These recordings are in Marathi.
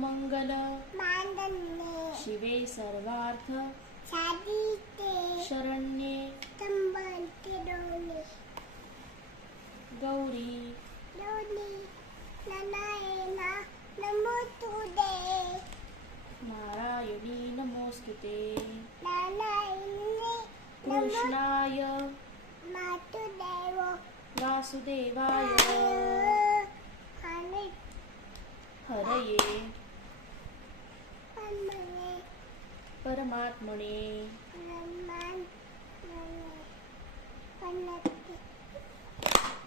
सर्वमंगल मांगल्ये शिवे सर्वार्थ साधिके शरण्ये त्र्यंबके गौरी गौरी नारायणा नमोस्तुते नारायणी नमोस्तुते नारायणी कृष्णाय मातुदेव वासुदेवाय हरये परमात्मने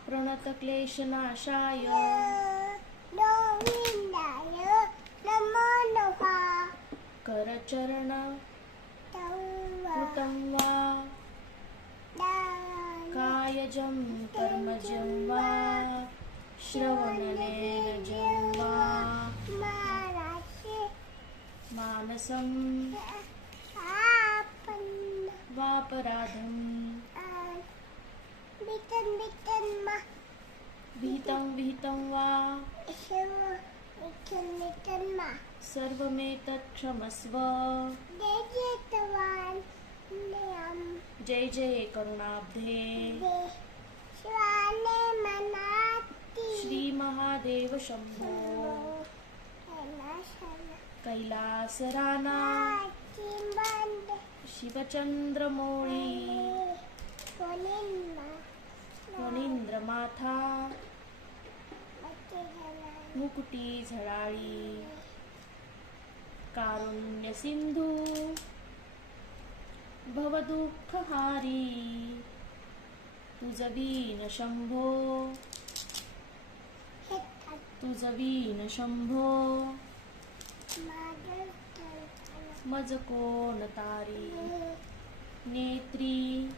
प्रणतक्लेशनाशाय गोविंदाय नमो नमः करचरण कृतं वा कायजं कर्मजं वा श्रवणनेनजं वा मानसं वापराधं विहितं वा सर्वमेतत्क्षमस्व जय जय करुणाब्धे श्री महादेव शंभो कैलासराना शिवचंद्रमौळी फणींद्रमाथा मुकुटी झळाळी कारुण्य सिंधू भवदुःखहारी तुझवीन शंभो तुझवीन शंभो मज कोण तारी नेत्री